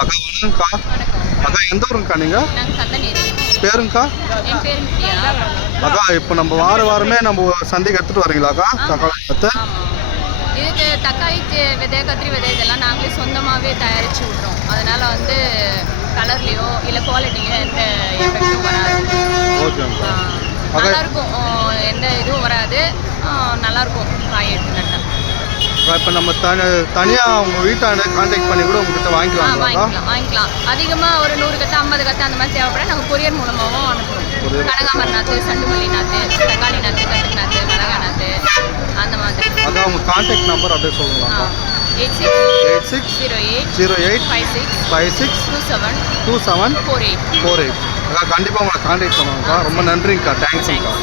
அக்கா வணக்கம்க்கா. அக்கா எந்த ஊருங்கக்கா நீங்கள் பேருங்கக்கா? அக்கா இப்போ நம்ம வார வாரமே நம்ம சந்தைக்கு எடுத்துகிட்டு வரீங்களாக்கா தக்காளி ஆமாம் இதுக்கு தக்காளி விதை கத்திரி விதை இதெல்லாம் நாங்களே சொந்தமாகவே தயாரித்து விட்றோம். அதனால் வந்து கலர்லேயோ இல்லை குவாலிட்டிலையோ எந்த எஃபெக்ட்டும் வராது. ஓகேங்கக்கா. ஆ, நல்லா இருக்கும் ஆ, எந்த இதுவும் வராது. ஆ, நல்லா இருக்கும் காய் எடுத்து நட்டா இப்போ நம்ம தனி தனியாக உங்கள் வீட்டாண்ட கான்டாக்ட் பண்ணி கூட உங்ககிட்ட ஆ வாங்கிக்கலாங்களாக்கா வாங்கிக்கலாம் வாங்கிக்கலாம். அதிகமாக ஒரு நூறு கத்து ஐம்பது கத்து அந்த மாதிரி தேவைப்பட நாங்கள் கொரியர் மூலமாகவும் Courier. கனகாமர நாற்று சண்டுமல்லி நாற்று தக்காளி நாற்று கத்திரி நாற்று மிளகா நாற்று அந்த மாதிரி. அக்கா உங்கள் கான்டாக்ட் நம்பர் அப்படியே சொல்லுங்களாக்கா eight six eight six zero eight zero eight five six five six two seven two seven four eight. Four eight. அக்கா கண்டிப்பாக உங்களை கான்டாக்ட் பண்ணுவாங்கக்கா ரொம்ப நன்றிங்கக்கா. தேங்க்ஸுங்கக்கா